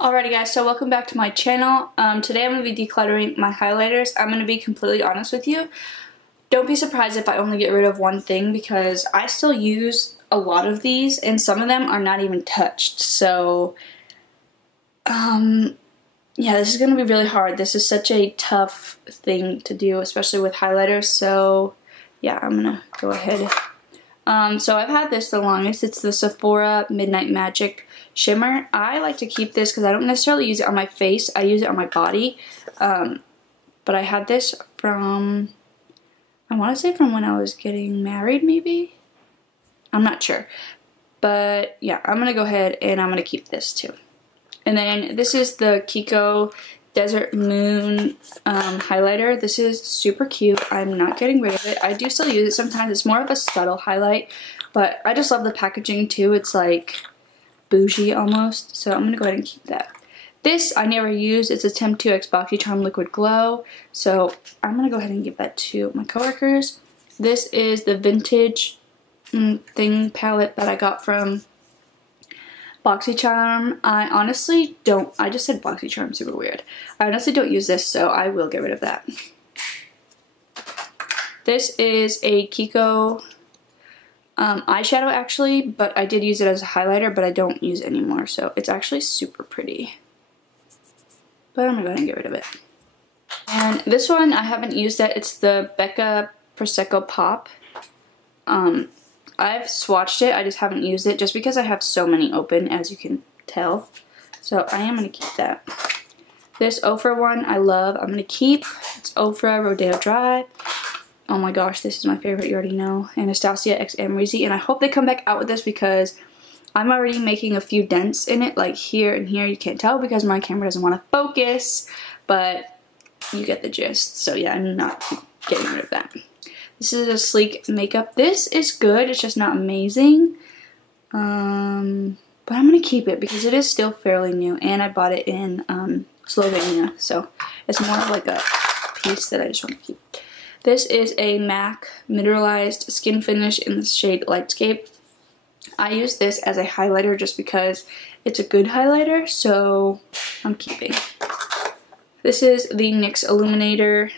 Alrighty guys, so welcome back to my channel. Today I'm going to be decluttering my highlighters. I'm going to be completely honest with you. Don't be surprised if I only get rid of one thing because I still use a lot of these and some of them are not even touched. So, yeah, this is going to be really hard. This is such a tough thing to do, especially with highlighters. So, yeah, I'm going to go ahead. So I've had this the longest. It's the Sephora Midnight Magic Shimmer. I like to keep this because I don't necessarily use it on my face. I use it on my body. But I had this from, I want to say from when I was getting married maybe? I'm not sure. But yeah, I'm going to go ahead and I'm going to keep this too. And then this is the Kiko Desert Moon highlighter. This is super cute. I'm not getting rid of it. I do still use it sometimes. It's more of a subtle highlight, but I just love the packaging too. It's like bougie almost, so I'm gonna go ahead and keep that. This I never use. It's a Temp 2X BoxyCharm Liquid Glow, so I'm gonna go ahead and give that to my coworkers. This is the vintage thing palette that I got from BoxyCharm. I honestly don't, I just said BoxyCharm, super weird. I honestly don't use this, so I will get rid of that. This is a Kiko eyeshadow actually, but I did use it as a highlighter, but I don't use it anymore, so it's actually super pretty. But I'm gonna go ahead and get rid of it. And this one, I haven't used it. It's the Becca Prosecco Pop. I've swatched it, I just haven't used it just because I have so many open, as you can tell. So I am going to keep that. This Ofra one I love, I'm going to keep. It's Ofra Rodeo Dry. Oh my gosh, this is my favorite, you already know. Anastasia X Amrezy, and I hope they come back out with this because I'm already making a few dents in it, like here and here. You can't tell because my camera doesn't want to focus, but you get the gist. So yeah, I'm not getting rid of that. This is a sleek makeup. This is good. It's just not amazing. But I'm going to keep it because it is still fairly new. And I bought it in Slovenia. So it's more of like a piece that I just want to keep. This is a MAC Mineralized Skinfinish in the shade Lightscape. I use this as a highlighter just because it's a good highlighter. So I'm keeping. This is the NYX Illuminator.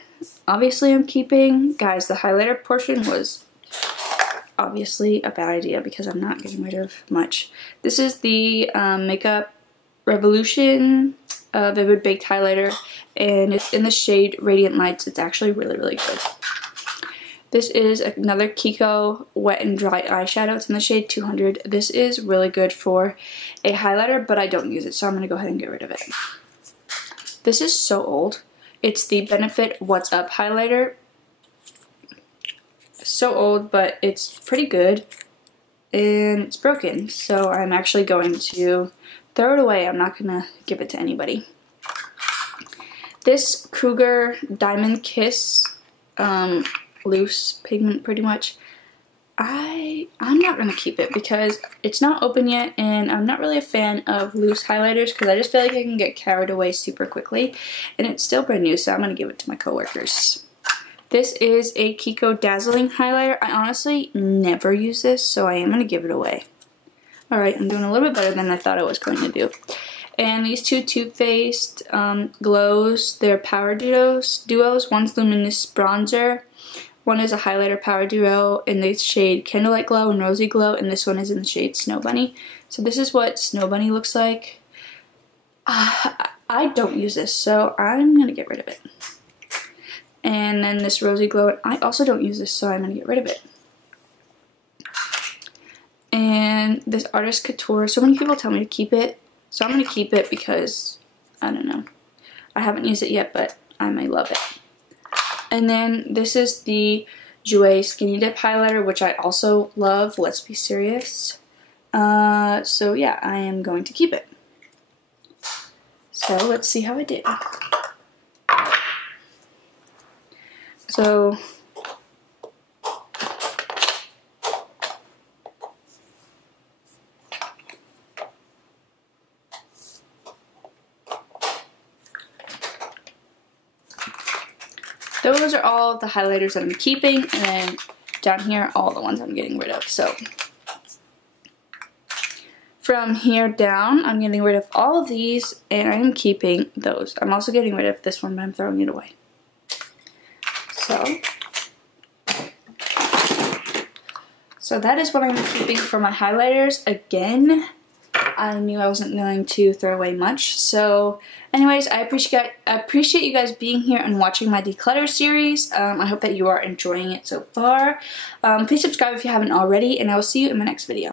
Obviously I'm keeping. Guys, the highlighter portion was obviously a bad idea because I'm not getting rid of much. This is the Makeup Revolution Vivid Baked Highlighter, and it's in the shade Radiant Lights. It's actually really, really good. This is another Kiko Wet and Dry Eyeshadow. It's in the shade 200. This is really good for a highlighter, but I don't use it, so I'm going to go ahead and get rid of it. This is so old. It's the Benefit What's Up highlighter. So old, but it's pretty good. And it's broken, so I'm actually going to throw it away. I'm not going to give it to anybody. This Kruger Diamond Kiss loose pigment, pretty much. I'm not going to keep it because it's not open yet, and I'm not really a fan of loose highlighters because I just feel like I can get carried away super quickly, and it's still brand new, so I'm going to give it to my coworkers. This is a Kiko Dazzling highlighter. I honestly never use this, so I am going to give it away. Alright, I'm doing a little bit better than I thought I was going to do. And these two Too Faced glows, they're power duos. One's Luminous Bronzer. One is a highlighter power duo in the shade Candlelight Glow and Rosy Glow, and this one is in the shade Snow Bunny. So this is what Snow Bunny looks like. I don't use this, so I'm going to get rid of it. And then this Rosy Glow, I also don't use this, so I'm going to get rid of it. And this Artist Couture, so many people tell me to keep it, so I'm going to keep it because, I don't know. I haven't used it yet, but I may love it. And then this is the Jouer Skinny Dip highlighter, which I also love, let's be serious. So yeah, I am going to keep it. So let's see how I did. So those are all the highlighters that I'm keeping, and then down here all the ones I'm getting rid of. So from here down, I'm getting rid of all of these, and I'm keeping those. I'm also getting rid of this one, but I'm throwing it away. So that is what I'm keeping for my highlighters. Again, I knew I wasn't going to throw away much. So anyways, I appreciate you guys being here and watching my declutter series. I hope that you are enjoying it so far. Please subscribe if you haven't already, and I will see you in my next video.